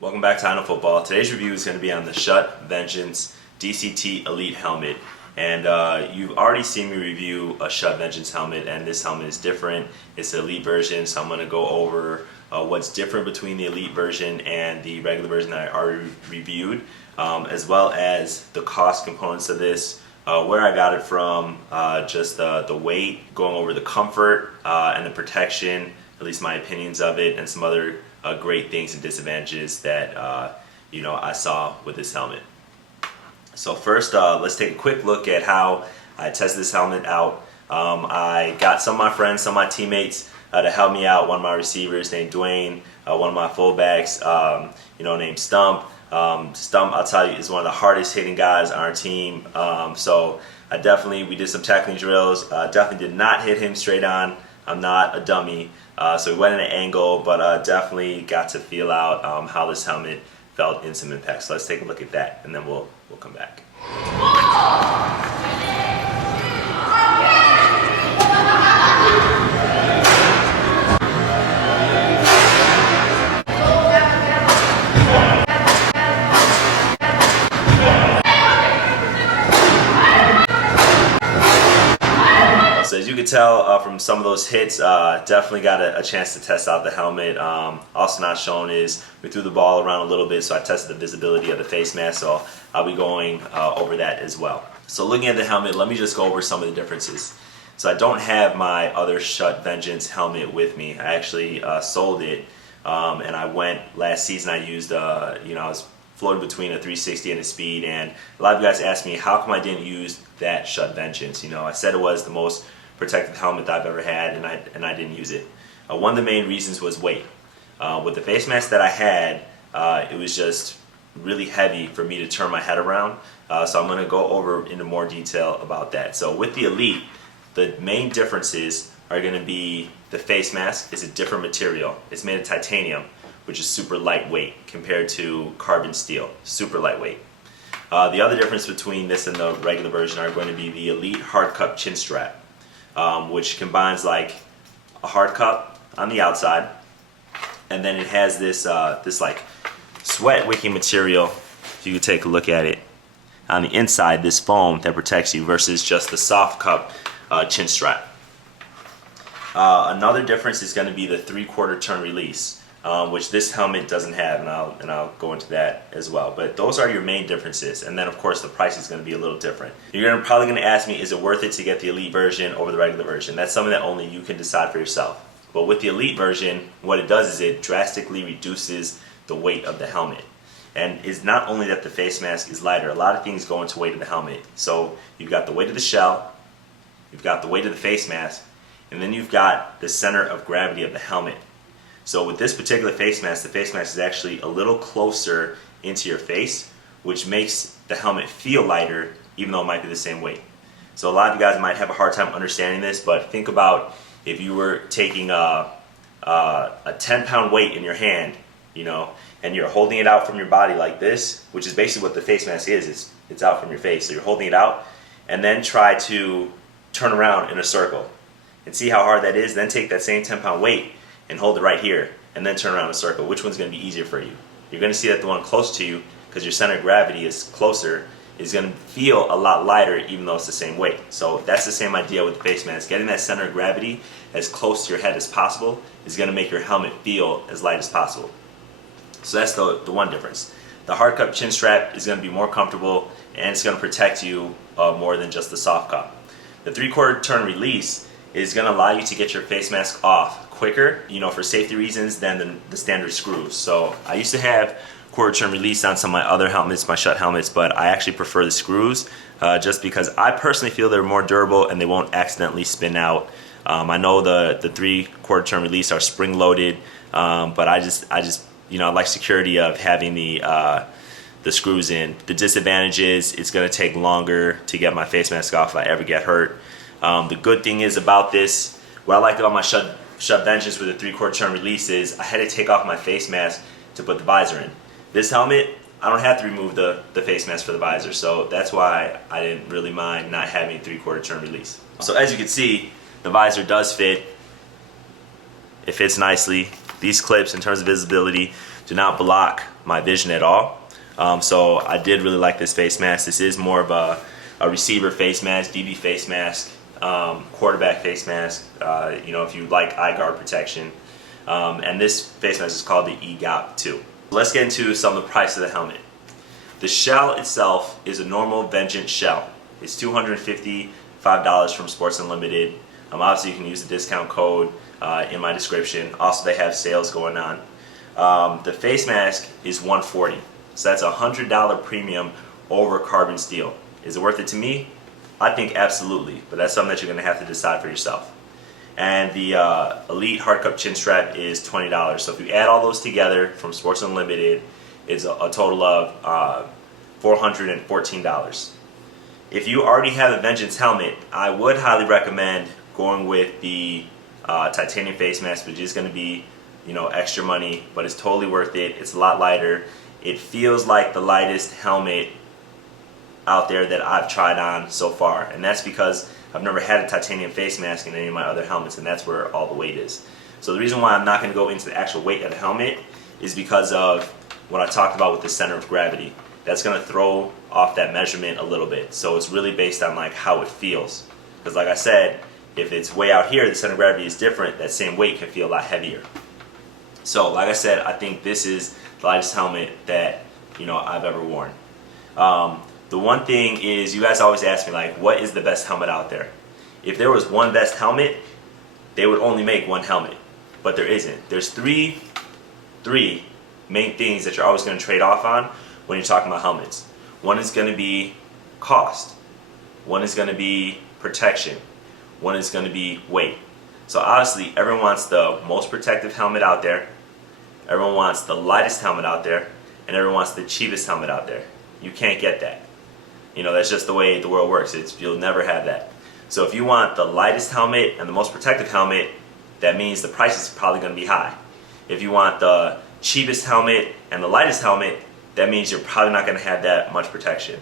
Welcome back to Untitled Football. Today's review is going to be on the Schutt Vengeance DCT Elite Helmet. And you've already seen me review a Schutt Vengeance helmet, and this helmet is different. It's the Elite version, so I'm going to go over what's different between the Elite version and the regular version that I already reviewed, as well as the cost components of this, where I got it from, just the weight, going over the comfort and the protection, at least my opinions of it, and some other great things and disadvantages that I saw with this helmet. So first, let's take a quick look at how I tested this helmet out. I got some of my friends, some of my teammates to help me out. One of my receivers named Dwayne, one of my fullbacks, named Stump. Stump, I'll tell you, is one of the hardest hitting guys on our team. So we did some tackling drills. Definitely did not hit him straight on. I'm not a dummy. So we went in an angle, but definitely got to feel out how this helmet felt in some impact. So let's take a look at that, and then we'll come back. So as you can tell from some of those hits, definitely got a chance to test out the helmet. Also not shown is we threw the ball around a little bit, so I tested the visibility of the face mask, so I'll be going over that as well. So looking at the helmet, let me just go over some of the differences. So I don't have my other Schutt Vengeance helmet with me. I actually sold it, and I went last season. I used, I was floated between a 360 and a speed, and a lot of you guys asked me how come I didn't use that Schutt Vengeance. I said it was the most protective helmet that I've ever had, and I didn't use it. One of the main reasons was weight. With the face mask that I had, it was just really heavy for me to turn my head around. So I'm going to go over into more detail about that. So with the Elite, the main differences are going to be the face mask is a different material. It's made of titanium, which is super lightweight compared to carbon steel, super lightweight. The other difference between this and the regular version are going to be the Elite hard cup chin strap, which combines like a hard cup on the outside, and then it has this like sweat wicking material. If you could take a look at it on the inside, this foam that protects you versus just the soft cup chin strap. Another difference is going to be the 3/4 turn release, which this helmet doesn't have, and I'll go into that as well. But those are your main differences, and then of course the price is going to be a little different. You're probably going to ask me, is it worth it to get the Elite version over the regular version? That's something that only you can decide for yourself. But with the Elite version, what it does is it drastically reduces the weight of the helmet. And it's not only that the face mask is lighter, a lot of things go into weight of the helmet. So you've got the weight of the shell, you've got the weight of the face mask, and then you've got the center of gravity of the helmet. So with this particular face mask, the face mask is actually a little closer into your face, which makes the helmet feel lighter, even though it might be the same weight. So a lot of you guys might have a hard time understanding this, but think about if you were taking a 10-pound weight in your hand, and you're holding it out from your body like this, which is basically what the face mask is. It's out from your face. So you're holding it out, and then try to turn around in a circle. And see how hard that is? Then take that same 10-pound weight and hold it right here, and then turn around in a circle. Which one's going to be easier for you? You're going to see that the one close to you, because your center of gravity is closer, is going to feel a lot lighter even though it's the same weight. So that's the same idea with the face mask. Getting that center of gravity as close to your head as possible is going to make your helmet feel as light as possible. So that's the one difference. The hard cup chin strap is going to be more comfortable, and it's going to protect you more than just the soft cup. The 3/4 turn release is going to allow you to get your face mask off quicker, for safety reasons, than the standard screws. So I used to have 1/4 turn release on some of my other helmets, my Schutt helmets, but I actually prefer the screws just because I personally feel they're more durable and they won't accidentally spin out. I know the 3/4 turn release are spring loaded, but I just I like security of having the screws in. The disadvantage is it's going to take longer to get my face mask off if I ever get hurt. The good thing is about this, what I like about my Schutt Vengeance with the 3/4 turn release is I had to take off my face mask to put the visor in. This helmet, I don't have to remove the face mask for the visor, so that's why I didn't really mind not having 3/4 turn release. So as you can see, the visor does fit. It fits nicely. These clips, in terms of visibility, do not block my vision at all. So I did really like this face mask. This is more of a receiver face mask, DB face mask, quarterback face mask, you know, if you like eye guard protection. And this face mask is called the EGOP 2. Let's get into some of the price of the helmet. The shell itself is a normal Vengeance shell. It's $255 from Sports Unlimited. Obviously you can use the discount code in my description. Also they have sales going on. The face mask is $140. So that's a $100 premium over carbon steel. Is it worth it to me? I think absolutely, but that's something that you're going to have to decide for yourself. And the Elite Hard Cup Chin Strap is $20. So if you add all those together from Sports Unlimited, it's a total of $414. If you already have a Vengeance helmet, I would highly recommend going with the titanium face mask, which is going to be, you know, extra money, but it's totally worth it. It's a lot lighter. It feels like the lightest helmet out there that I've tried on so far, and that's because I've never had a titanium face mask in any of my other helmets, and that's where all the weight is. So the reason why I'm not going to go into the actual weight of the helmet is because of what I talked about with the center of gravity. That's going to throw off that measurement a little bit. So it's really based on like how it feels, because like I said, if it's way out here, the center of gravity is different, that same weight can feel a lot heavier. So like I said, I think this is the lightest helmet that, you know, I've ever worn. The one thing is, you guys always ask me, like, what is the best helmet out there? If there was one best helmet, they would only make one helmet, but there isn't. There's three main things that you're always going to trade off on when you're talking about helmets. One is going to be cost. One is going to be protection. One is going to be weight. So obviously, everyone wants the most protective helmet out there. Everyone wants the lightest helmet out there, and everyone wants the cheapest helmet out there. You can't get that. You know, that's just the way the world works. You'll never have that. So if you want the lightest helmet and the most protective helmet, that means the price is probably going to be high. If you want the cheapest helmet and the lightest helmet, that means you're probably not going to have that much protection.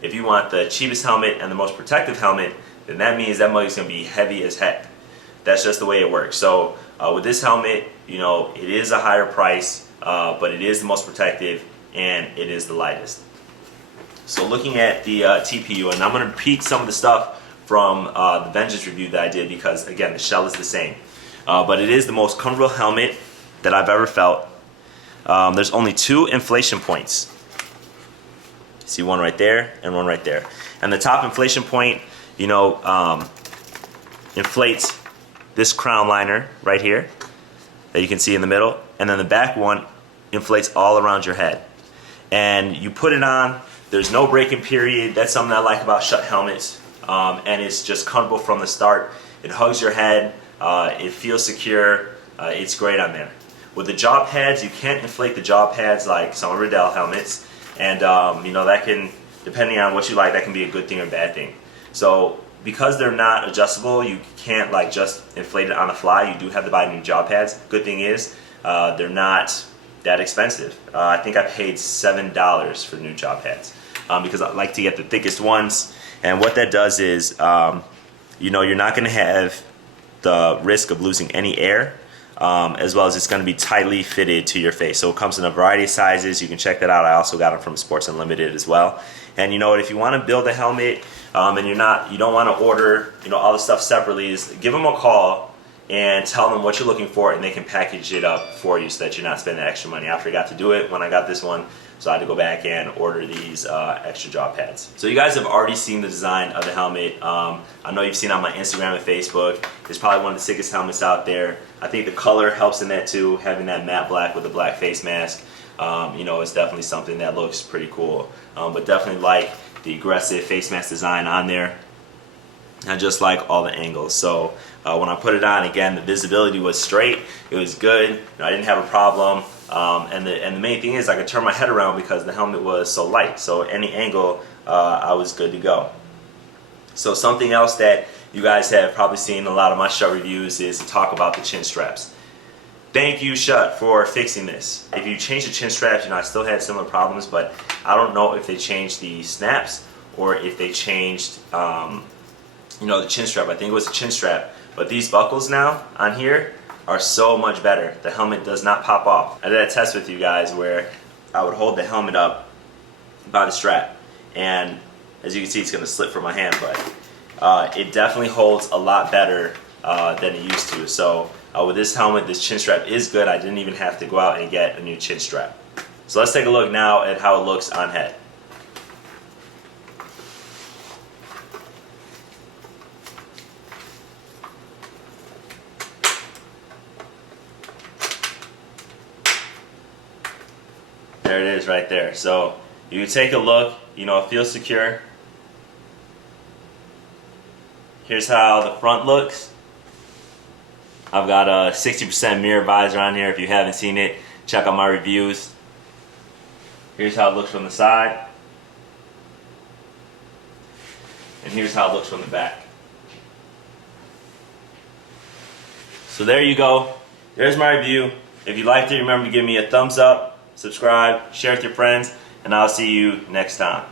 If you want the cheapest helmet and the most protective helmet, then that means that money's going to be heavy as heck. That's just the way it works. So with this helmet, you know, it is a higher price, but it is the most protective and it is the lightest. So looking at the TPU, and I'm going to repeat some of the stuff from the Vengeance review that I did because, again, the shell is the same. But it is the most comfortable helmet that I've ever felt. There's only 2 inflation points. See one right there and one right there. And the top inflation point, you know, inflates this crown liner right here that you can see in the middle. And then the back one inflates all around your head. And you put it on. There's no break-in period. That's something I like about Schutt helmets. And it's just comfortable from the start. It hugs your head. It feels secure. It's great on there. With the jaw pads, you can't inflate the jaw pads like some of Riddell helmets. And you know, that can, depending on what you like, that can be a good thing or bad thing. So because they're not adjustable, you can't like just inflate it on the fly. You do have to buy new jaw pads. Good thing is, they're not that expensive. I think I paid $7 for the new jaw pads. Because I like to get the thickest ones, and what that does is, you know, you're not going to have the risk of losing any air, as well as it's going to be tightly fitted to your face. So it comes in a variety of sizes. You can check that out. I also got them from Sports Unlimited as well. And you know what? If you want to build a helmet, and you don't want to order, you know, all the stuff separately, is give them a call and tell them what you're looking for, and they can package it up for you so that you're not spending extra money. I forgot to do it when I got this one. So I had to go back and order these extra jaw pads. So you guys have already seen the design of the helmet. I know you've seen it on my Instagram and Facebook. It's probably one of the sickest helmets out there. I think the color helps in that too, having that matte black with a black face mask. You know, it's definitely something that looks pretty cool. But definitely like the aggressive face mask design on there. I just like all the angles. So when I put it on, again, the visibility was straight. It was good. You know, I didn't have a problem. And the main thing is I could turn my head around because the helmet was so light. So any angle, I was good to go. So something else that you guys have probably seen in a lot of my Schutt reviews is to talk about the chin straps. Thank you, Schutt, for fixing this. If you change the chin straps, you know, I still had similar problems, but I don't know if they changed the snaps or if they changed, you know, the chin strap. I think it was a chin strap. But these buckles now on here are so much better. The helmet does not pop off. I did a test with you guys where I would hold the helmet up by the strap, and as you can see, it's going to slip from my hand, but it definitely holds a lot better than it used to. So with this helmet, this chin strap is good. I didn't even have to go out and get a new chin strap. So let's take a look now at how it looks on head. There it is right there. So you can take a look, you know, it feels secure. Here's how the front looks. I've got a 60% mirror visor on here. If you haven't seen it, check out my reviews. Here's how it looks from the side. And here's how it looks from the back. So there you go. There's my review. If you liked it, remember to give me a thumbs up, subscribe, share with your friends, and I'll see you next time.